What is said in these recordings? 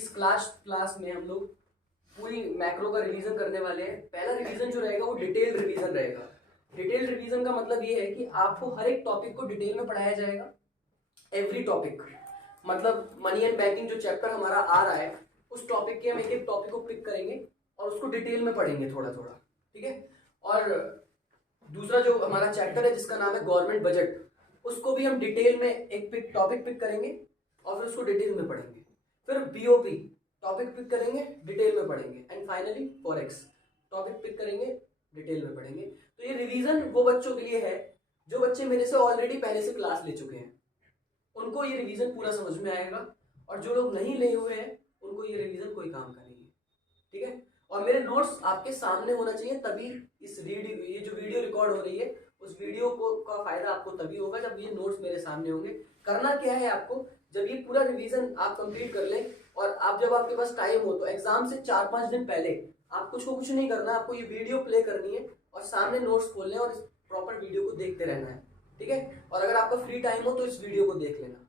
इस क्लास में हम लोग पूरी मैक्रो का रिवीजन करने वाले हैं। पहला रिवीजन जो रहेगा वो डिटेल रिवीजन रहेगा। डिटेल रिवीजन का मतलब ये है कि आपको हर एक टॉपिक को डिटेल में पढ़ाया जाएगा। एवरी टॉपिक, मतलब मनी एंड बैंकिंग जो चैप्टर हमारा आ रहा है उस टॉपिक के हम एक एक टॉपिक को पिक करेंगे और उसको डिटेल में पढ़ेंगे थोड़ा थोड़ा, ठीक है। और दूसरा जो हमारा चैप्टर है जिसका नाम है गवर्नमेंट बजट, उसको भी हम डिटेल में एक टॉपिक पिक करेंगे और फिर उसको डिटेल में पढ़ेंगे। फिर बीओपी टॉपिक पिक करेंगे, डिटेल में पढ़ेंगे। And finally forex topic pick करेंगे, डिटेल में पढ़ेंगे। तो ये रिवीजन वो बच्चों के लिए है जो बच्चे मेरे से ऑलरेडी पहले से क्लास ले चुके हैं, उनको ये रिवीजन पूरा समझ में आएगा। और जो लोग नहीं ले हुए हैं उनको ये रिवीजन कोई काम का नहीं है, ठीक है। और मेरे नोट्स आपके सामने होना चाहिए, तभी ये जो वीडियो रिकॉर्ड हो रही है उस वीडियो का फायदा आपको तभी होगा जब ये नोट्स मेरे सामने होंगे। करना क्या है आपको, जब ये पूरा रिवीजन आप कंप्लीट कर लें और आप जब आपके पास टाइम हो तो एग्जाम से 4-5 दिन पहले आपको कुछ नहीं करना, आपको ये वीडियो प्ले करनी है और सामने नोट्स खोलने और इस प्रॉपर वीडियो को देखते रहना है, ठीक है। और अगर आपका फ्री टाइम हो तो इस वीडियो को देख लेना,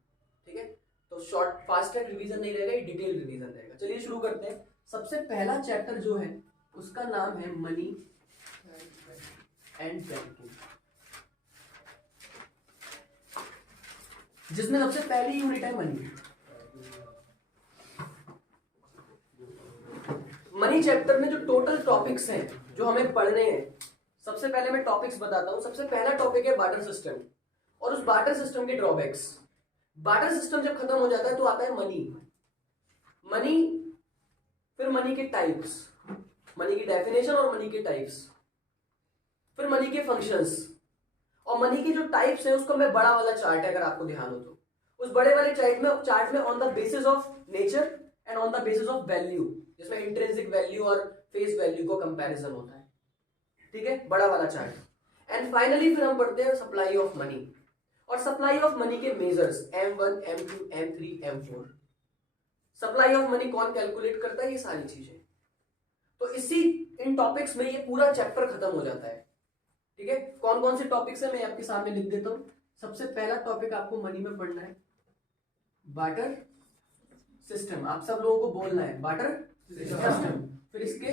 ठीक है। तो शॉर्ट फास्ट ट्रैक रिवीजन नहीं रहेगा, ये डिटेल रिवीजन रहेगा। चलिए शुरू करते हैं। सबसे पहला चैप्टर जो है उसका नाम है मनी एंड बैंकिंग, जिसमें सबसे पहली यूनिट है मनी। मनी चैप्टर में जो टोटल टॉपिक्स हैं जो हमें पढ़ने हैं, सबसे पहले मैं टॉपिक्स बताता हूं। सबसे पहला टॉपिक है बार्टर सिस्टम और उस बार्टर सिस्टम के ड्रॉबैक्स। बार्टर सिस्टम जब खत्म हो जाता है तो आता है मनी, फिर मनी के टाइप्स, मनी की डेफिनेशन और मनी के टाइप्स, फिर मनी के फंक्शंस। और मनी के जो टाइप्स है उसका मैं बड़ा वाला चार्ट है, अगर आपको ध्यान हो तो उस बड़े वाले चार्ट में on the basis of nature and on the basis of value, जिसमें इंट्रिंसिक वैल्यू और फेस वैल्यू का कंपैरिजन होता है, ठीक है, बड़ा वाला चार्ट। एंड फाइनली फिर हम पढ़ते हैं सप्लाई ऑफ मनी। और सप्लाई ऑफ मनी के measures M1, M2, M3, M4। Supply of money कौन कैलकुलेट करता है, ये सारी चीजें। तो इन टॉपिक्स में ये पूरा चैप्टर खत्म हो जाता है, ठीक है। कौन कौन से टॉपिक्स है मैं आपके सामने लिख देता हूं। सबसे पहला टॉपिक आपको मनी में पढ़ना है बार्टर सिस्टम। आप सब लोगों को बोलना है बार्टर सिस्टम। फिर इसके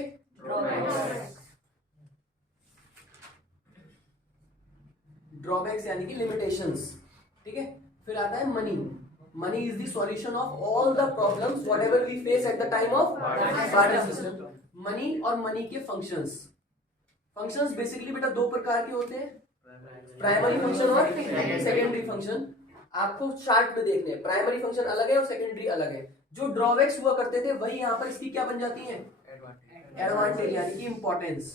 ड्रॉबैक्स यानी कि लिमिटेशंस, ठीक है। फिर आता है money is the solution of all the problems whatever we face at the time of barter system. Money और मनी के फंक्शंस बेसिकली बेटा दो प्रकार के होते हैं, प्राइमरी फंक्शन और सेकेंडरी फंक्शन। आपको चार्ट में देखने हैं, प्राइमरी फंक्शन अलग है और सेकेंडरी अलग है। जो ड्रॉबैक्स हुआ करते थे वही यहाँ पर इसकी क्या बन जाती है, एडवांटेज यानी कि इंपॉर्टेंस,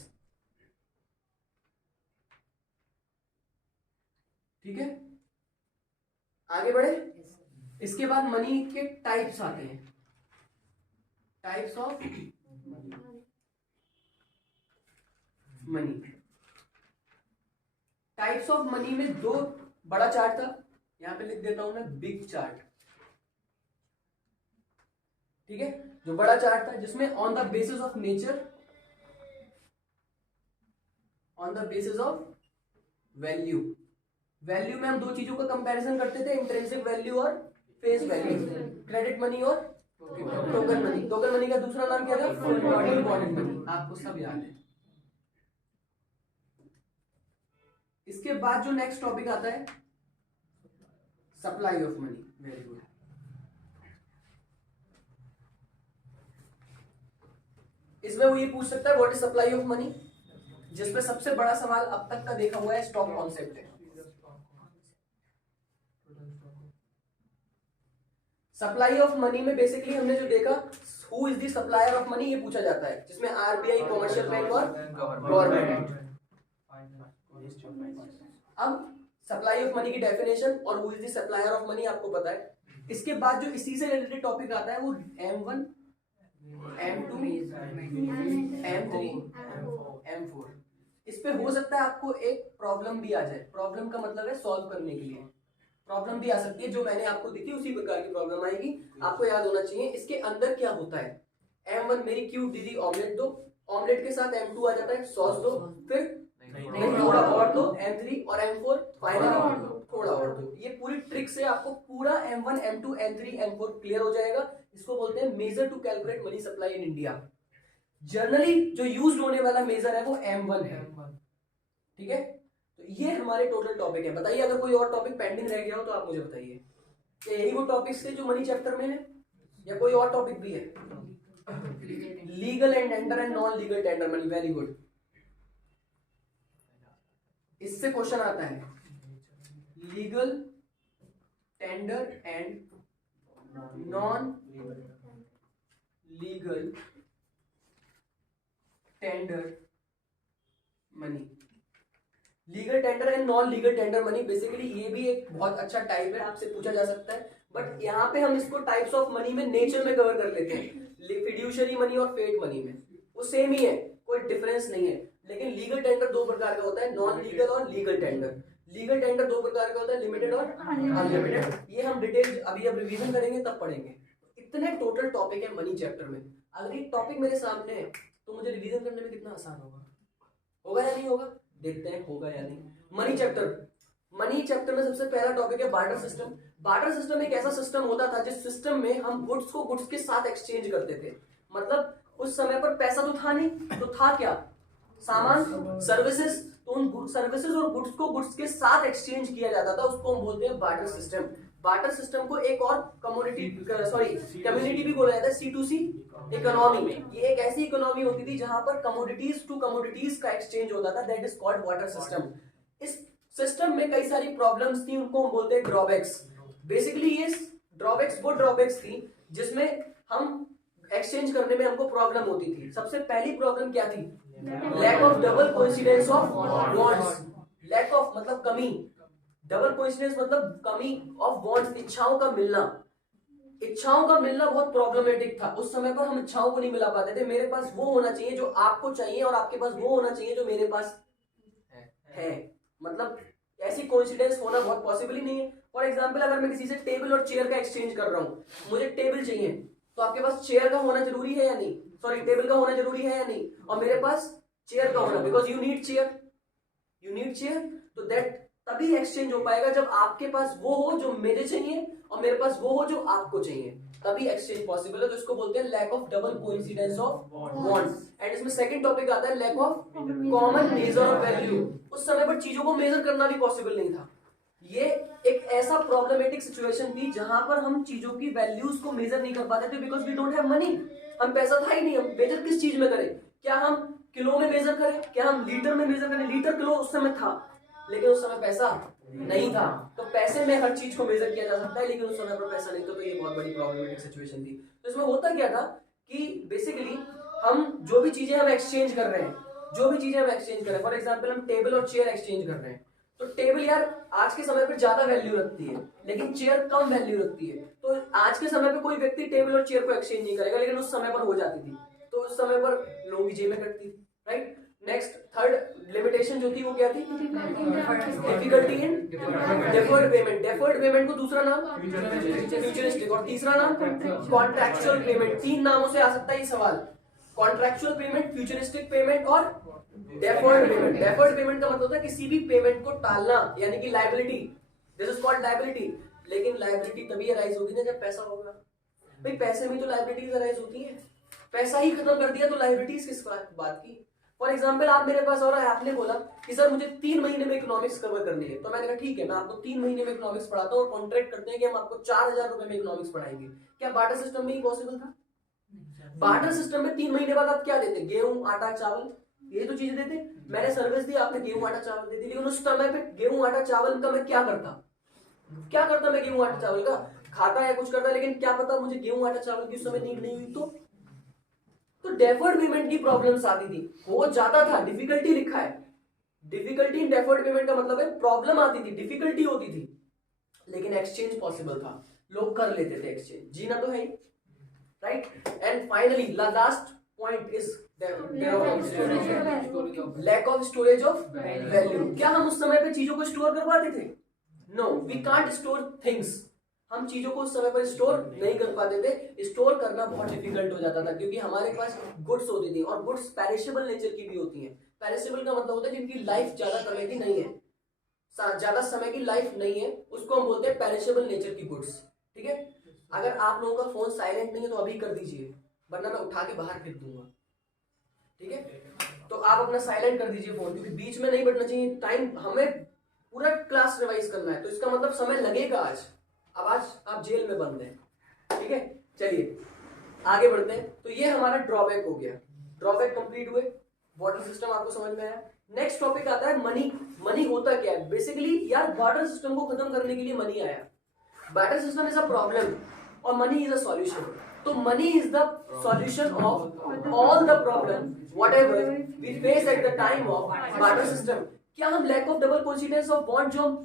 ठीक है। आगे बढ़े। इसके बाद मनी के टाइप्स आते हैं, types of money. Types of money में दो बड़ा चार्ट था, यहां पे लिख देता हूं मैं बिग चार्ट, ठीक है। जो बड़ा चार्ट था जिसमें on the basis of nature, on the basis of value में हम दो चीजों का कंपैरिजन करते थे, इंट्रिंसिक वैल्यू और फेस वैल्यू। क्रेडिट मनी और टोकन मनी। टोकन मनी का दूसरा नाम क्या था, फुल बॉडी मनी, आपको सब याद है। इसके बाद जो नेक्स्ट टॉपिक आता है supply of money. Very good. इसमें वो ये पूछ सकता है what is supply of money, जिसमें सबसे बड़ा सवाल अब तक का देखा हुआ है स्टॉक कॉन्सेप्ट है। सप्लाई ऑफ मनी में बेसिकली हमने जो देखा who is the supplier of money, ये पूछा जाता है, जिसमें आरबीआई, कमर्शियल बैंक और गवर्नमेंट। अब सप्लाई ऑफ मनी की डेफिनेशन और who is the supplier of money आपको पता है। इसके बाद जो इसी से रिलेटेड टॉपिक आता है वो M1, M2, M3, M4। इस पे हो सकता है आपको एक प्रॉब्लम भी आ जाए। प्रॉब्लम का मतलब है सॉल्व करने के लिए प्रॉब्लम भी आ सकती है, जो मैंने आपको दी थी उसी प्रकार की प्रॉब्लम आएगी। आपको याद होना चाहिए इसके अंदर क्या होता है। M1 मेरी क्यूट दीदी ऑमलेट दो, ऑमलेट के साथ M2 आ जाता है सॉस दो, फिर थोड़ा और दो, M3 और M4 फाइनली थोड़ा और दो। ये पूरी ट्रिक से आपको पूरा M1, M2, M3, M4 clear हो जाएगा इसको बोलते हैं measure to calculate money supply in India. Generally जो यूज होने वाला मेजर है वो M1 है, ठीक है। तो ये हमारे टोटल टॉपिक है। बताइए अगर कोई और टॉपिक पेंडिंग रह गया हो तो आप मुझे बताइए। क्या यही वो टॉपिक्स थे जो मनी चैप्टर में है या कोई और टॉपिक भी है? Legal and tender and non legal tender money, very good. इससे क्वेश्चन आता है legal tender and non legal tender money. Legal tender and non legal tender money, basically ये भी एक बहुत अच्छा टाइप है, आपसे पूछा जा सकता है। बट यहाँ पे हम इसको टाइप्स ऑफ मनी में नेचर में कवर कर लेते हैं। फिड्यूशियरी मनी और फेट मनी में वो सेम ही है, कोई डिफरेंस नहीं है। लेकिन लीगल टेंडर दो प्रकार का होता है, नॉन लीगल और लीगल टेंडर। लीगल टेंडर दो प्रकार का होता है, लिमिटेड और अनलिमिटेड। ये हम डिटेल अभी अब रिवीजन करेंगे तब पढ़ेंगे। इतने टोटल टॉपिक है मनी चैप्टर में। अगर ये टॉपिक मेरे सामने है तो मुझे रिवीजन करने में कितना आसान होगा, होगा या नहीं होगा? देखते हैं होगा या नहीं। मनी चैप्टर में सबसे पहला टॉपिक है बार्टर सिस्टम। बार्टर सिस्टम एक ऐसा सिस्टम होता था जिस सिस्टम में हम गुड्स को गुड्स के साथ एक्सचेंज करते थे। मतलब उस समय पर पैसा तो था नहीं, तो था क्या? सामान, सर्विसेज। तो उन सर्विसेज और गुड्स को गुड्स के साथ एक्सचेंज किया जाता था, उसको हम बोलते हैं बार्टर सिस्टम। बार्टर सिस्टम को एक और कम्युनिटी भी बोला जाता है, C2C इकोनॉमी। ये एक ऐसी इकोनॉमी होती थी जहां पर कमोडिटीज टू कमोडिटीज का एक्सचेंज होता था, that is called barter system. इस सिस्टम में कई सारी प्रॉब्लम्स थी, उनको हम बोलते हैं ड्रॉबैक्स। बेसिकली ये ड्रॉबैक्स वो ड्रॉबैक्स थी जिसमें हम एक्सचेंज करने में हमको प्रॉब्लम होती थी। सबसे पहली प्रॉब्लम क्या थी? Lack of double coincidence of wants. Lack of मतलब कमी, डबल कोइंसिडेंस मतलब कमी ऑफ वांट्स, इच्छाओं का मिलना। इच्छाओं का मिलना बहुत प्रॉब्लमेटिक था। उस समय पर हम इच्छाओं को नहीं मिला पाते थे। मेरे पास वो होना चाहिए जो आपको चाहिए और आपके पास वो होना चाहिए जो मेरे पास है। मतलब ऐसी कोइंसिडेंस होना बहुत पॉसिबल ही नहीं है। फॉर एग्जांपल अगर मैं किसी से टेबल और चेयर का एक्सचेंज कर रहा हूं, मुझे टेबल चाहिए तो आपके पास चेयर का होना जरूरी है या नहीं? सॉरी, टेबल का होना जरूरी है या नहीं? और मेरे पास चेयर का होना, बिकॉज यू नीड चेयर। तो दैट तभी एक्सचेंज हो पाएगा जब आपके पास वो हो जो मुझे चाहिए और मेरे पास वो हो जो आपको चाहिए, तभी एक्सचेंज पॉसिबल है। तो इसको बोलते हैं lack of double coincidence of wants. And इसमें सेकंड टॉपिक आता है lack of common measure of value. उस समय पर चीजों को मेजर करना भी पॉसिबल नहीं था। ये एक ऐसा प्रॉब्लमेटिक सिचुएशन थी जहां पर हम चीजों की वैल्यूज को मेजर नहीं कर पाते थे, because we don't have money. हम पैसा था ही नहीं, हम मेजर किस चीज में करें? क्या हम किलो में मेजर करें? क्या हम लीटर में मेजर करें? लीटर किलो उस समय था, लेकिन उस समय पैसा नहीं था। तो पैसे में हर चीज को मेजर किया जा सकता है, लेकिन उस समय पर पैसा नहीं था। तो ये बहुत बड़ी प्रॉब्लमेटिक सिचुएशन थी। तो इसमें होता क्या था कि बेसिकली हम जो भी चीजें हम एक्सचेंज कर रहे हैं, फॉर एग्जाम्पल हम टेबल और चेयर एक्सचेंज कर रहे हैं, तो टेबल यार आज के समय पर ज्यादा वैल्यू रखती है, लेकिन चेयर कम वैल्यू रखती है। तो आज के समय पे कोई व्यक्ति टेबल और चेयर को एक्सचेंज नहीं करेगा, लेकिन उस समय पर हो जाती थी। तो उस समय पर लोगों की जेबें कटती थी, राइट। नेक्स्ट थर्ड लिमिटेशन जो थी वो क्या थी? Difficulty in deferred payment. Deferred payment को दूसरा नाम फ्यूचरिस्टिक, और तीसरा नाम कॉन्ट्रैक्चुअल पेमेंट। 3 नामों से आ सकता है ये सवाल। कॉन्ट्रैक्चुअल पेमेंट, फ्यूचरिस्टिक पेमेंट और डेफर्ड पेमेंट। डेफर्ड पेमेंट का मतलब होता है किसी भी पेमेंट को टालना, यानी कि liability. This is called liability. लेकिन लायबिलिटी तभी अराइज होगी ना जब पैसा होगा। भाई पैसे में तो लायबिलिटीज अराइज होती है, पैसा ही खत्म कर दिया तो लायबिलिटीज किस बात की? फॉर एग्जाम्पल आप मेरे पास और आपने बोला कि सर मुझे 3 महीने में इकोनॉमिक्स कवर करनी है, तो मैंने कहा ठीक है मैं आपको 3 महीने में इकोनॉमिक्स पढ़ाता हूँ और कॉन्ट्रैक्ट करते हैं कि हम आपको 4000 रुपए में इकोनॉमिक्स पढ़ाएंगे। क्या बार्टर सिस्टम में ही पॉसिबल था? बार्टर सिस्टम में 3 महीने बाद आप क्या देते? गेहूं, आटा, चावल, ये तो चीजें देते। मैंने सर्विस दी, आपने गेहूं, आटा, चावल दे दी, लेकिन उस समय पे गेहूं, आटा, चावल का मैं क्या करता मैं गेहूं, आटा, चावल का खाता या कुछ करता, लेकिन क्या पता मुझे गेहूं, आटा, चावल की उस समय नीड नहीं हुई। तो डेफर्ड पेमेंट की प्रॉब्लम्स आती थी, हो जाता था। डिफिकल्टी लिखा है, डिफिकल्टी इन डेफर्ड पेमेंट का मतलब है प्रॉब्लम आती थी, डिफिकल्टी होती थी, लेकिन एक्सचेंज पॉसिबल था, लोग कर लेते थे एक्सचेंज। जीना तो है ही, right. And finally last point is lack of storage of value. क्या हम उस समय पे चीजों को स्टोर कर पाते थे? No, we can't store things. हम चीजों को उस समय पर स्टोर नहीं कर पाते थे। स्टोर करना बहुत डिफिकल्ट हो जाता था, क्योंकि हमारे पास गुड्स होती थी, और गुड्स पेरिशेबल नेचर की भी होती हैं। पेरिशेबल का मतलब होता है जिनकी लाइफ ज्यादा समय की नहीं है, ज्यादा समय की लाइफ नहीं है, उसको हम बोलते हैं पेरिशेबल नेचर की गुड्स, ठीक है। अगर आप लोगों का फोन साइलेंट नहीं है तो अभी कर दीजिए, वरना मैं उठा के बाहर फेंक दूंगा, ठीक है? तो आप अपना साइलेंट कर दीजिए फोन, क्योंकि बीच में नहीं बटना चाहिए। टाइम हमें पूरा क्लास रिवाइज करना है, तो इसका मतलब समय लगेगा आज। अब आज आप जेल में बंद हैं, ठीक है? चलिए आगे बढ़ते हैं। तो ये हमारा ड्रॉबैक हो गया, ड्रॉबैक कंप्लीट हुए, वाटर सिस्टम आपको समझ में आया। नेक्स्ट टॉपिक आता है मनी। मनी होता क्या है बेसिकली? यार वाटर सिस्टम को खत्म करने के लिए मनी आया। Water system is a problem और मनी इज अ सॉल्यूशन। तो money is the solution of all the problem whatever we face at the time of water system. क्या हम lack of double coincidence of bond जो हम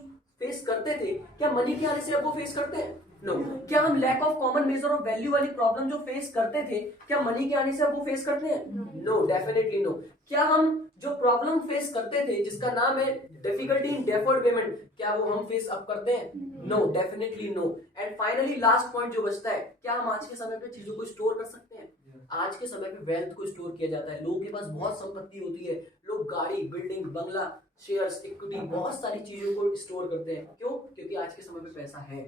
face करते थे, क्या money के आने से अब वो फेस करते हैं? नो। क्या हम lack of common measure of value वाली प्रॉब्लम जो फेस करते थे, क्या मनी के आने से अब वो फेस करते हैं? No, definitely no. क्या हम जो प्रॉब्लम फेस करते थे जिसका नाम है डिफिकल्टी इन डेफर्ड पेमेंट, क्या वो हम फेस अब करते हैं? No, definitely no. And finally last point जो बचता है, क्या हम आज के समय पे चीजों को स्टोर कर सकते हैं? आज के समय पे वेल्थ को स्टोर किया जाता है। लोगों के पास बहुत संपत्ति होती है, लोग गाड़ी, बिल्डिंग, बंगला, शेयर्स, इक्विटी, बहुत सारी चीजों को स्टोर करते हैं। क्यों? क्योंकि आज के समय पे पैसा है।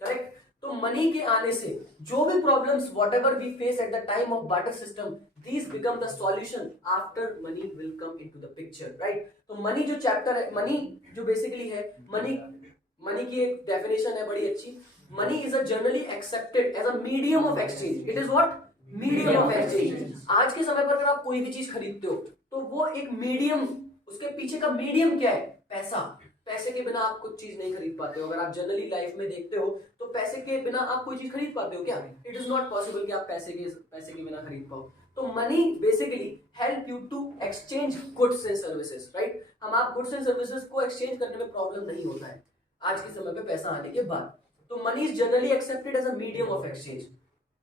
करेक्ट? तो मनी के आने से जो भी problems whatever we face at the time of barter system, these become the solution after money will come into the picture, right? तो मनी जो चैप्टर है, मनी जो बेसिकली है, मनी की एक डेफिनेशन है बड़ी अच्छी। Money is a generally accepted as a medium of exchange. It is what? Medium of exchange. आज के समय पर अगर आप कोई भी चीज खरीदते हो तो वो एक मीडियम, उसके पीछे का मीडियम क्या है? पैसा। पैसे के बिना आप कुछ चीज नहीं खरीद पाते हो। अगर आप जनरली लाइफ में देखते हो तो पैसे के बिना आप कोई चीज खरीद पाते हो क्या? इट इज नॉट पॉसिबल कि आप पैसे के बिना खरीद पाओ। तो money basically help you to exchange goods and services, right? हम आप गुड्स एंड सर्विसेज को एक्सचेंज करने में प्रॉब्लम नहीं होता है आज के समय पे पैसा आने के बाद। तो money is generally accepted as a medium of exchange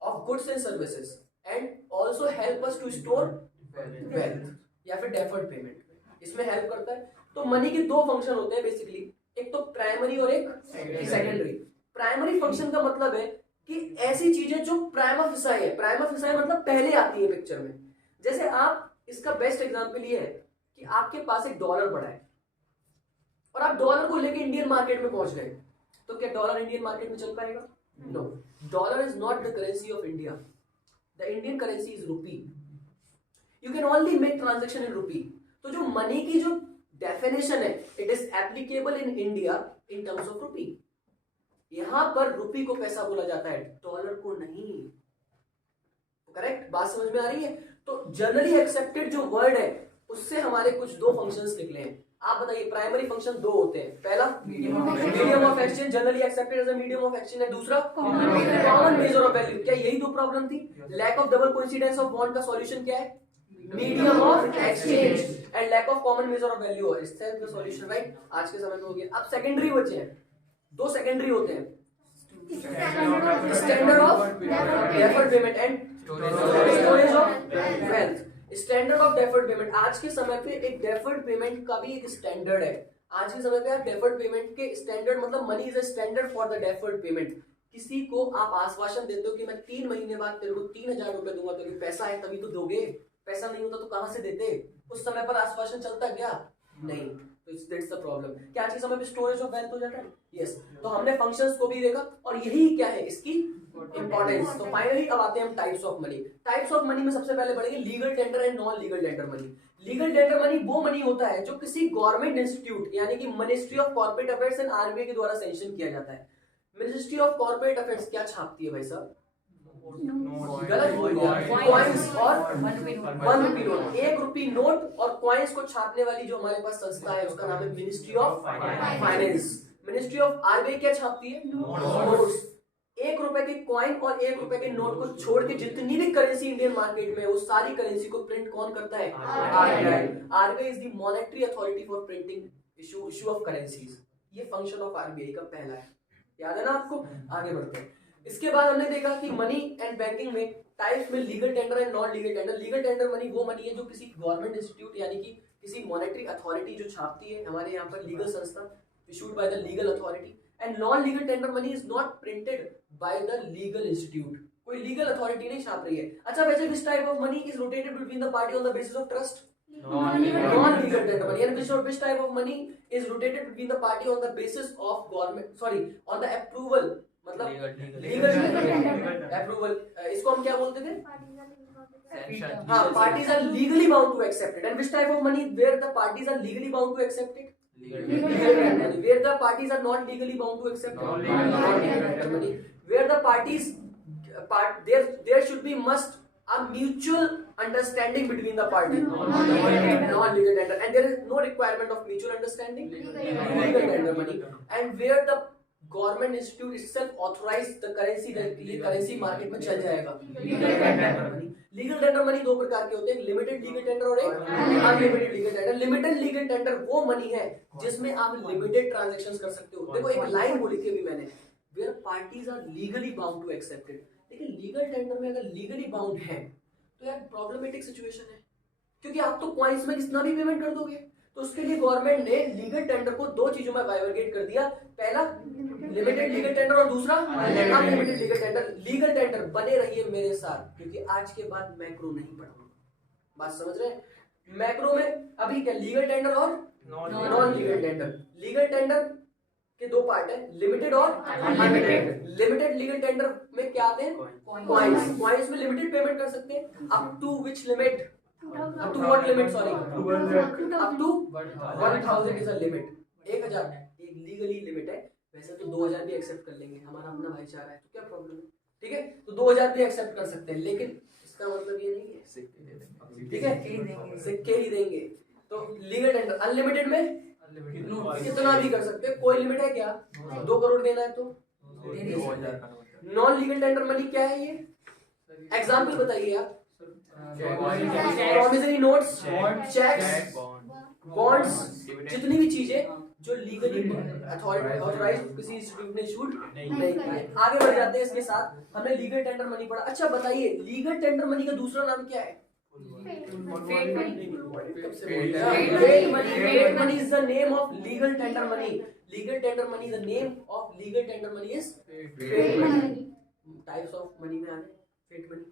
of goods and services and also help us to store wealth या फिर डेफर्ड पेमेंट, इसमें हेल्प करता है। तो मनी के दो फंक्शन होते हैं बेसिकली, एक तो प्राइमरी और एक सेकेंडरी। प्राइमरी फंक्शन का मतलब है कि ऐसी चीजें जो प्राइमा फिसाई है, प्राइमा फिसाई मतलब पहले आती है पिक्चर में। जैसे आप, इसका बेस्ट एग्जांपल ये है कि आपके पास एक डॉलर पड़ा है और आप डॉलर को लेके इंडियन मार्केट में पहुंच गए, तो क्या डॉलर इंडियन मार्केट में चल पाएगा? No, dollar is not the currency of India, the Indian currency is rupee. You can only make transaction in rupee. तो जो मनी की जो डेफिनेशन है, it is applicable in India in terms of rupee. यहां पर रूपी को पैसा बोला जाता है, डॉलर को नहीं। करेक्ट? बात समझ में आ रही है? तो जनरली एक्सेप्टेड जो वर्ड है उससे हमारे कुछ दो फंक्शंस निकले हैं। आप बताइए, प्राइमरी फंक्शन दो होते हैं। पहला medium of exchange, generally accepted as a medium of exchange, है दूसरा कॉमन मेजर ऑफ वैल्यू। क्या यही दो प्रॉब्लम थी? Lack of double coincidence of bond का सॉल्यूशन क्या है? Medium of exchange and lack of common measure of value is the solution, right? आज के समय में हो गया। अब सेकेंडरी बचे हैं, दो सेकेंडरी होते हैं, standard of deferred payment and storage of wealth. Standard of deferred payment, आज के समय पे एक डेफर्ड पेमेंट का भी एक स्टैंडर्ड है। आज के समय पे आप डेफर्ड पेमेंट के स्टैंडर्ड, मतलब money is a standard for the deferred payment. किसी को आप आश्वासन देते हो कि मैं 3 महीने बाद तेरे को 3000 रुपए दूंगा, क्योंकि पैसा है तभी तो दोगे, पैसा नहीं होता तो कहां से देते? उस समय पर आश्वासन चलता क्या? नहीं। तो दैट्स द प्रॉब्लम। क्या आज के समय पे स्टोरेज ऑफ वेल्थ हो जाता है? यस। तो हमने फंक्शंस को भी देखा और यही क्या है इसकी इंपॉर्टेंस। तो फाइनली अब आते हैं हम types of money. Types of money में सबसे पहले पढ़ेंगे legal tender and non legal tender money. Legal tender money वो मनी होता है जो किसी गवर्नमेंट इंस्टीट्यूट यानी कि ministry of corporate affairs and RBI के द्वारा सैंक्शन किया जाता है। मिनिस्ट्री ऑफ कॉर्पोरेट अफेयर्स क्या छापती है भाई साहब? गलत बोल दिया। कॉइंस और 1 रुपी नोट, 1 रुपी नोट और कॉइंस को छापने वाली जो हमारे पास संस्था है उसका नाम है ministry of finance. Ministry of RBI क्या छापती है? नोट्स। 1 रुपए के कॉइन और 1 रुपए के नोट को छोड़ के जितनी भी करेंसी इंडियन मार्केट में है, वो सारी करेंसी को प्रिंट कौन करता है? RBI. RBI is the monetary authority for printing issue of currencies. ये फंक्शन ऑफ आरबीआई का पहला है, याद है ना आपको? आगे बढ़ते हैं। इसके बाद हमने देखा कि मनी एंड बैंकिंग में टाइप्स में legal tender and non legal tender. Legal tender money वो मनी है जो किसी गवर्नमेंट इंस्टीट्यूट यानी कि किसी मॉनेटरी अथॉरिटी जो छापती है, हमारे यहाँ पर लीगल संस्था, issued by the legal authority. And non legal tender money is not printed by the legal institute, कोई लीगल अथॉरिटी नहीं छाप रही है। अच्छा वैसे this type of money is rotated between the party on the basis of trust. Non-legal tender money, and which type of money is rotated between the party on the basis of government, sorry, on the approval मतलब legal approval, इसको हम क्या बोलते थे? हाँ, parties are legally bound to accept it. And which type of money where the parties are legally bound to accept it? Legal money. Where the parties are not legally bound to accept it? Non-legal money. Where the parties there should be must a mutual understanding between the parties. Non-legal tender, and there is no requirement of mutual understanding. Legal tender money. And where the government institute itself authorize the currency, ये currency market में चल जाएगा. Legal tender money दो प्रकार के होते हैं, limited legal tender और एक unlimited legal tender. Limited legal tender वो मनी है जिसमें आप लिमिटेड ट्रांजैक्शंस कर सकते हो. देखो एक लाइन बोली थी अभी मैंने, where parties are legally bound to accept it. लेकिन लीगल टेंडर में अगर लीगली बाउंड है तो यार प्रॉब्लमेटिक सिचुएशन है, क्योंकि आप तो क्वाइंस में कितना भी पेमेंट कर दोगे. तो उसके लिए गवर्नमेंट ने लीगल टेंडर को दो चीजों में बाइवर्गेट कर दिया. पहला लिमिटेड लीगल टेंडर और दूसरा unlimited legal tender. Legal tender बने रहिए मेरे साथ, क्योंकि आज के बाद मैक्रो नहीं पढ़ाऊंगा. बात समझ रहे हैं? मैक्रो में अभी क्या लीगल टेंडर और non legal tender. Legal tender के दो पार्ट है, लिमिटेड और अनलिमिटेड. लिमिटेड लीगल टेंडर में क्या आते हैं? क्वाइंस. क्वाइंस में लिमिटेड पेमेंट कर सकते हैं. Up to which limit? Up to what limit? Sorry, up to 1000 is a limit. 1000 एक लीगली लिमिट है. वैसे तो 2000 भी एक्सेप्ट कर लेंगे, हमारा अपना भाईचारा है, तो क्या प्रॉब्लम है? ठीक है, तो 2000 भी एक्सेप्ट कर सकते हैं, लेकिन इसका मतलब ये नहीं है सिक्के दे देंगे. ठीक है, सिक्के ही देंगे. तो लीगल टेंडर अनलिमिटेड में कितना भी कर सकते हैं, कोई लिमिट है क्या? 2 करोड़ देना है तो. नॉन लीगल टेंडर मनी क्या है ये? एग्जाम्पल बताइए आप. प्रॉमिसरी नोट्स, चेक्स, बॉन्ड्स, जितनी भी चीजें जो लीगली ऑथराइज्ड किसी इंस्टीट्यूट ने इशूड नहीं की है. आगे बढ़ जाते हैं इसके साथ. हमने लीगल टेंडर मनी पढ़ा. अच्छा बताइए, लीगल टेंडर मनी का दूसरा नाम क्या है? Paid money is the name of legal tender money. Legal tender money, the name of legal tender money is paid money. Types of money में आने paid money.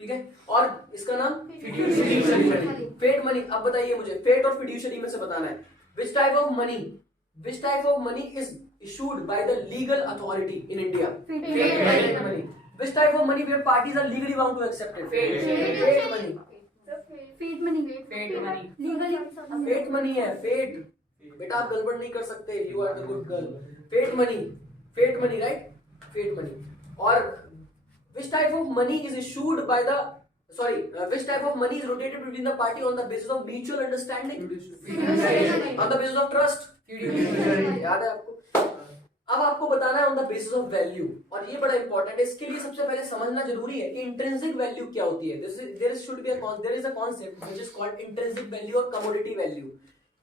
ठीक है, और इसका नाम fiduciary money. paid money. अब बताइए मुझे, paid और fiduciary में से बताना है. Which type of money is issued by the legal authority in India? Paid money. Which type of money where parties are legally bound to accept it? Paid money. Paid money है. Paid बेटा आप गड़बड़ नहीं कर सकते. You are the good girl. Paid money right. Paid money. और which type of money is issued by the which type of money is rotated between the party on the basis of mutual understanding? On the basis of trust. याद है आपको? अब आपको बताना है on the basis of value, और ये बड़ा इंपॉर्टेंट है. इसके लिए सबसे पहले समझना जरूरी है कि इंट्रिंसिक वैल्यू क्या होती है. There is a concept which is called intrinsic value और कमोडिटी वैल्यू.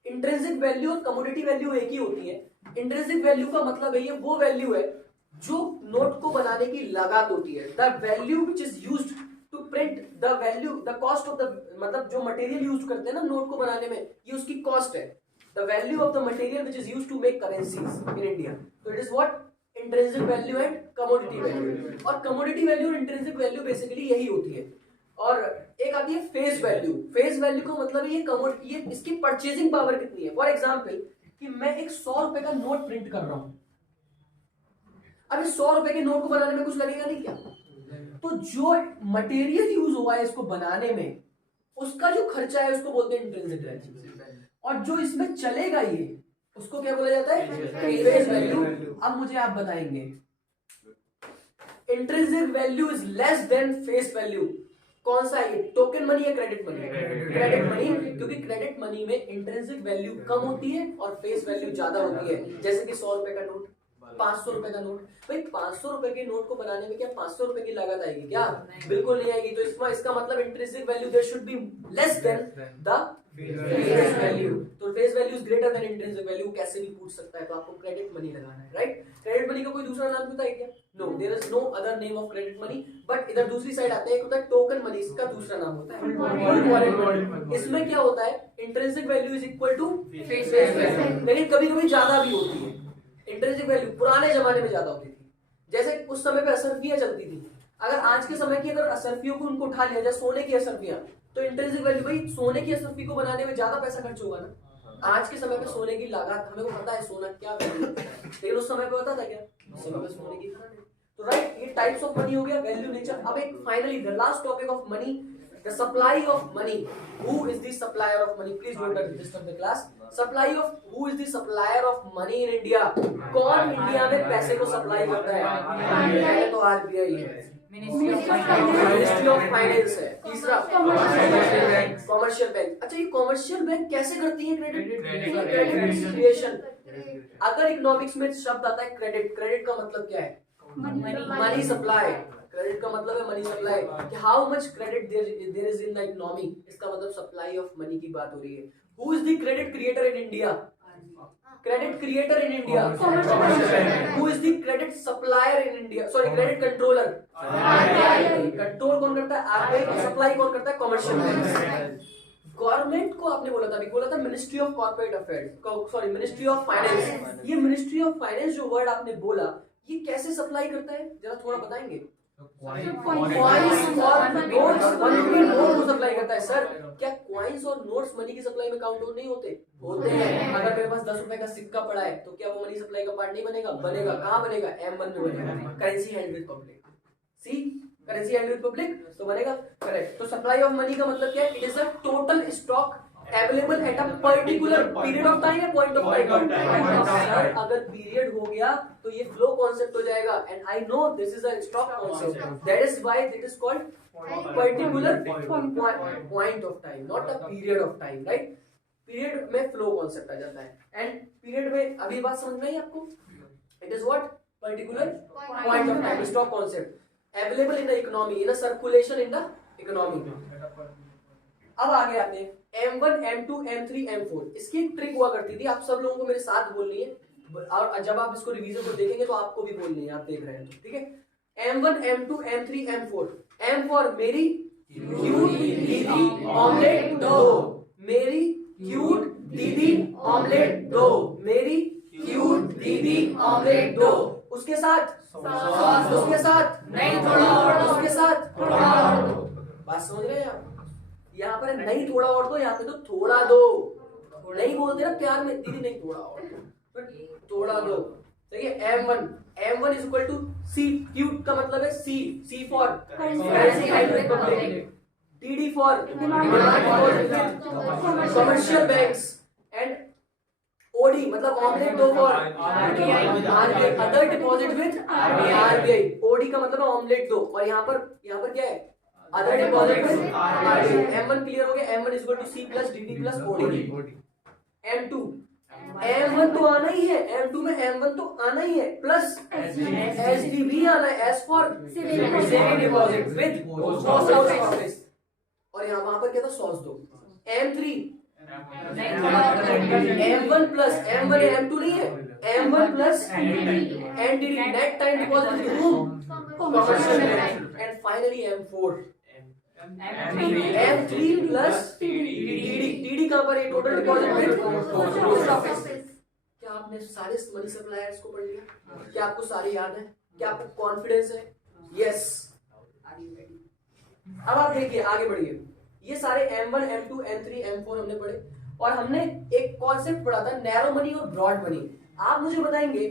इंट्रिंसिक वैल्यू और कमोडिटी वैल्यू एक ही होती है. इंट्रिंसिक वैल्यू का मतलब है ये वो वैल्यू है जो नोट को बनाने की लागत होती है. The value which is used to print the value, the cost of the, मतलब जो मटेरियल यूज करते हैं ना नोट को बनाने में, ये उसकी कॉस्ट है. The value of the material which is used to make currencies in India. So it is what? Intrinsic value and commodity value. और commodity value और intrinsic value basically यही होती है. और एक आती है face value. Face value का मतलब ये इसकी purchasing power कितनी है. For example, कि मैं एक 100 रुपए का नोट प्रिंट कर रहा हूं. अब इस 100 रुपए के नोट को बनाने में कुछ लगेगा नहीं क्या? तो जो मटेरियल यूज हुआ है इसको बनाने में, उसका जो खर्चा है उसको बोलते हैं इंट्रिंसिक वैल्यू. और जो इसमें चलेगा ये, उसको क्या बोला जाता है? Face value. अब मुझे आप बताएंगे, intrinsic value is less than face value. कौन सा है ये? टोकन मनी या क्रेडिट मनी? क्रेडिट मनी, क्योंकि क्रेडिट मनी में इंट्रिंसिक वैल्यू कम होती है और फेस वैल्यू ज्यादा होती है. जैसे कि 100 रुपए का नोट, 500 रुपए का नोट. भाई 500 रुपए के नोट को बनाने में क्या 500 रुपए की लागत आएगी क्या? बिल्कुल नहीं आएगी. तो इसका मतलब intrinsic value there should be less than the face value. तो face value is greater than intrinsic value. कैसे भी पूछ सकता है, तो आपको क्रेडिट मनी लगाना है. राइट. क्रेडिट मनी का कोई दूसरा नाम होता है क्या? No, there is no other name of credit money. But इधर दूसरी साइड आते हैं, एक होता है टोकन मनी, इसका दूसरा नाम होता है. इसमें क्या होता है? Intrinsic value is equal to face value. लेकिन कभी कभी ज्यादा भी होती है. इंट्रिंसिक वैल्यू पुराने जमाने में ज्यादा होती थी. जैसे उस समय पे असरफियां चलती थी. अगर आज के समय की अगर असरफियों को उनको उठा लिया जाए, सोने की असरफियां, तो इंट्रिंसिक वैल्यू, भाई सोने की असरफी को बनाने में ज्यादा पैसा खर्च होगा ना. आज के समय पे सोने की लागत, हमें को पता है सोना क्या वैल्यू है, लेकिन उस समय पे पता था क्या? उस समय पे सोने की इतना नहीं। तो राइट, ये टाइप्स ऑफ मनी हो गया, वैल्यू, नेचर। अब एक finally the last topic of money, the supply of money. Who is the supplier of money? Please don't disturb the class. Supply of, who is the supplier of money in India? कौन India में पैसे को supply करता है? तो RBI है, ministry of finance है। तीसरा कॉमर्शियल बैंक। अच्छा, ये कॉमर्शियल बैंक कैसे करती है क्रेडिट? Credit creation. अगर इकोनॉमिक्स में शब्द आता है क्रेडिट, क्रेडिट का मतलब क्या है? Money supply. क्रेडिट का मतलब है मनी सप्लाई, कि how much credit there is in the economy. इसका मतलब सप्लाई ऑफ मनी की बात हो रही है। Who is the credit creator in India? Credit creator in India who is the credit supplier in India? Sorry, credit controller. Control कौन करता है? आरबीआई। सप्लाई कौन करता है? Commercial bank. गवर्नमेंट को आपने बोला था, अभी बोला था ministry of corporate affairs, sorry ministry of finance. ये मिनिस्ट्री ऑफ फाइनेंस जो वर्ड आपने बोला, ये कैसे सप्लाई करता है, जरा थोड़ा बताएंगे? कॉइंस और नोट्स, नोट को सप्लाई करता है। सर, क्या कॉइंस और नोट्स मनी की सप्लाई में काउंट नहीं होते? होते हैं। अगर मेरे पास 10 रुपए का सिक्का पड़ा है, तो क्या वो मनी सप्लाई का पार्ट नहीं बनेगा? बनेगा। कहाँ बनेगा? M1 में बनेगा, currency hand with public. See, currency hand with public, तो बनेगा। करेक्ट। तो सप्लाई ऑफ मनी का मतलब क्या है? It is a total stock available at a particular period of time या पॉइंट ऑफ टाइम? सर, अगर पीरियड हो गया तो ये फ्लो कॉन्सेप्ट हो जाएगा, and I know this is a stock concept, that is why it is called particular point of time, not a period of time, right? Period में flow concept आ जाता है, एंड पीरियड में अभी बात समझ में आई आपको? It is what? Particular point of time, stock concept available in the economy, in a circulation in the economy. अब आगे आते हैं M1, M2, M3, M4। इसकी एक ट्रिक हुआ करती थी, आप सब लोगों को मेरे साथ बोलनी है, और जब आप इसको रिवीजन को देखेंगे तो आपको भी बोलनी है, आप देख रहे हैं तो, ठीक है? M1, M2, M3, M4। M for मेरी क्यूट दीदी ऑमलेट दो, मेरी क्यूट दीदी ऑमलेट दो, मेरी क्यूट दीदी ऑमलेट दो। उसके साथ उसके साथ नहीं, थोड़ा और, उसके साथ थोड़ा और दो। बात समझ रहे हैं आप? यहाँ पर नहीं थोड़ा और दो, यहाँ पे तो थोड़ा दो। नहीं बोलते ना प्यार में, दीदी नहीं थोड़ा और दो, थोड़ा दो। सही है? M1 is equal to C। क्यूट का मतलब है C for DD for commercial banks, and OD मतलब ऑमलेट दो for RBI, other deposit with RBI। OD का मतलब है ऑमलेट दो, और यहाँ पर क्या है? Other deposit with RBI। M1 clear हो गया? M1 is equal to C plus DD plus OD। M1 तो आना ही है, M2 में M1 तो आना ही है, प्लस SD भी आना है, S for saving deposit with post office, और यहाँ वहां पर क्या था? सॉस दो। M3 M1 प्लस M1 है, M2 नहीं है, M1 plus NDD, net time deposit with home? Commercial bank. And finally M3 plus DD कहां पर है? Total deposit with post office. क्या आपने सारे मनी सप्लायर्स को पढ़ लिया? क्या आपको सारे याद है? क्या आपको कॉन्फिडेंस है? यस। अब आप देखिए, आगे बढ़िए। ये सारे M1, M2, M3, M4 हमने पढ़े, और हमने एक कॉन्सेप्ट पढ़ा था नैरो मनी और ब्रॉड मनी। आप मुझे बताएंगे,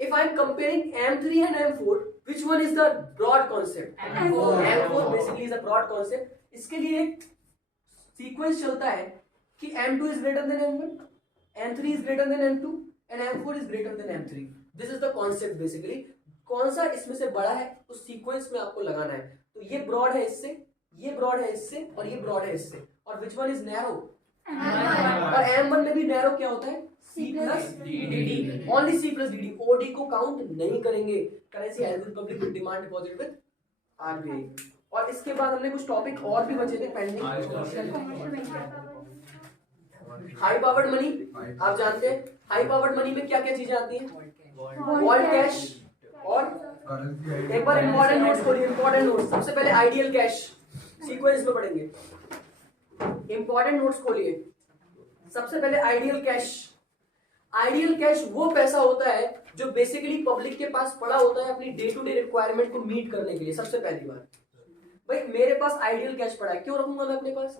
if I am comparing M3 and M4, which one is the broad concept? M4 basically is a broad concept. इसके लिए एक सीक्वेंस चलता है कि M2 is greater than M1, M3 is greater than M2, and M4 is greater than M3. This is the concept basically. कौन सा इसमें से बड़ा है उस सीक्वेंस में आपको लगाना है। तो ये ब्रॉड है इससे, ये ब्रॉड है इससे, और ये ब्रॉड है इससे, और which one is narrow? और M1 में भी नैरो क्या होता है? C plus DD, only C plus DD। OD को काउंट नहीं करेंगे, currency hand with public with demand deposit with RBI। और इसके बाद हमने कुछ टॉपिक और भी बचे थे पेंडिंग। हाई पावर्ड मनी, आप जानते हैं हाई पावर्ड मनी में क्या क्या चीजें आती हैं? वॉल्ट कैश, और एक बार इंपॉर्टेंट नोट्स खोलिए, इंपॉर्टेंट नोट्स। सबसे पहले आइडियल कैश, सीक्वेंस में पढ़ेंगे। इंपॉर्टेंट नोट्स खोलिए। सबसे पहले आइडियल कैश। आइडियल कैश वो पैसा होता है जो बेसिकली पब्लिक के पास पड़ा होता है अपनी डे टू डे रिक्वायरमेंट को मीट करने के लिए। सबसे पहली बात, भाई मेरे पास आइडियल कैश पड़ा है, क्यों रखूंगा मैं अपने पास?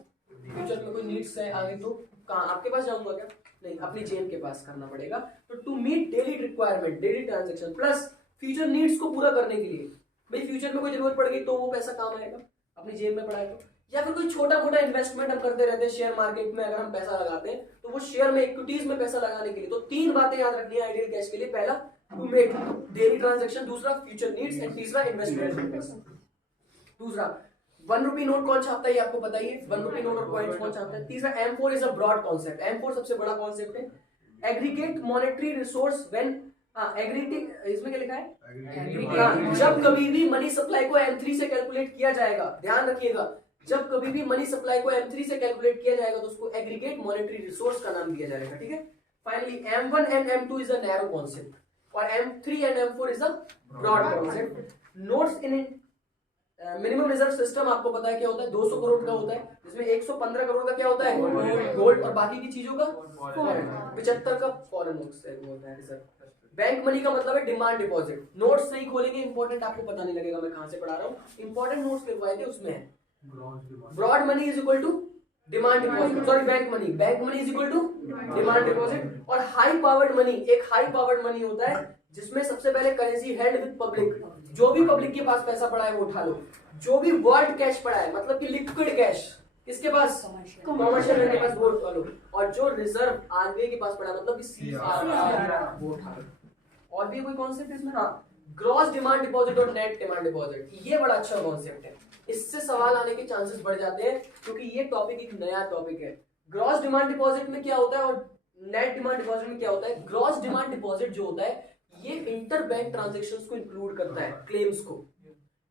फ्यूचर में कोई नीड्स है आगे तो कहाँ आपके पास जाऊंगा क्या? नहीं, अपनी जेब के पास करना पड़ेगा। तो to meet daily requirement, daily transaction plus future needs को पूरा करने के लिए, भाई फ्यूचर में कोई जरूरत पड़ गई तो वो पैसा काम आएगा, अपनी जेब में पड़ा है तो। या फिर कोई छोटा मोटा इन्वेस्टमेंट हम करते रहते हैं शेयर मार्केट में, अगर हम पैसा लगाते हैं तो वो शेयर में इक्विटीज में पैसा लगाने के लिए। तो तीन बातें याद रखनी है आइडियल कैश के लिए, पहला टू मेक डेली ट्रांजेक्शन, दूसरा फ्यूचर नीड्स एंड तीसरा इन्वेस्टमेंट। दूसरा 1 रुपी नोट कौन छापता है ये आपको पता ही है, 1 रुपी नोट और कॉइन्स कौन छापता है। तीसरा M4 is a broad concept, M4 सबसे बड़ा कॉन्सेप्ट है। Aggregate monetary resource when aggregate, इसमें क्या लिखा है, जब कभी भी मनी सप्लाई को M3 से कैलकुलेट किया जाएगा, ध्यान रखिएगा, जब कभी भी मनी सप्लाई को M3 से कैलकुलेट किया जाएगा तो उसको एग्रीगेट मॉनेटरी रिसोर्स का नाम दिया जाएगा, ठीक है। Finally M1 and M2 is a narrow concept और M3 and M4 is a broad concept. Notes in minimum reserve system आपको पता है क्या होता है, 200 करोड़ का होता है, जिसमें 115 करोड़ का क्या होता है, गोल्ड, और बाकी की चीजों का फॉरेन, 75 का फॉरेन नोट्स होता है रिजर्व। बैंक मनी का मतलब है डिमांड डिपॉजिट। नोट्स नहीं खोलेंगे इंपॉर्टेंट आपको पता नहीं लगेगा मैं कहां से पढ़ा रहा हूँ, इंपॉर्टेंट नोट्स लिखवाए थे उसमें है broad money is equal to demand deposit, sorry bank money is equal to demand deposit. और हाई पावर्ड मनी, एक हाई पावर्ड मनी होता है जिसमें सबसे पहले करेंसी हेल्ड विद पब्लिक, जो भी पब्लिक के पास पैसा पड़ा है वो उठा लो। जो भी वर्ल्ड कैश पड़ा है मतलब कि लिक्विड कैश किसके पास, कमर्शियल बैंक के पास, वो उठा लो। और जो रिजर्व आरबीआई के पास पड़ा है मतलब कि सीआरआर, वो उठा लो। और भी कोई कॉन्सेप्ट इसमें, हाँ, ग्रॉस डिमांड डिपॉजिट और नेट डिमांड डिपॉजिट, ये बड़ा अच्छा कॉन्सेप्ट है, इससे सवाल आने के चांसेस बढ़ जाते हैं क्योंकि ये टॉपिक एक नया टॉपिक है। ग्रॉस डिमांड डिपॉजिट में क्या होता है और नेट डिमांड डिपॉजिट में क्या होता है। ग्रॉस डिमांड डिपॉजिट जो होता है ये इंटर बैंक ट्रांजैक्शंस को इंक्लूड करता है, क्लेम्स को,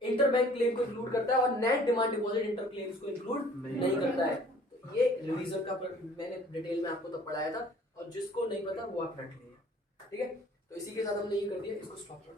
इंटर बैंक क्लेम को इंक्लूड करता है, और net demand deposit inter claims को इंक्लूड नहीं करता है। तो ये रिवीजन का मैंने डिटेल में आपको तब पढ़ाया था, और जिसको नहीं पता वो आप रट लीजिए, ठीक है। तो इसी के साथ हमने ये कर दिया, इसको स्टॉप करो।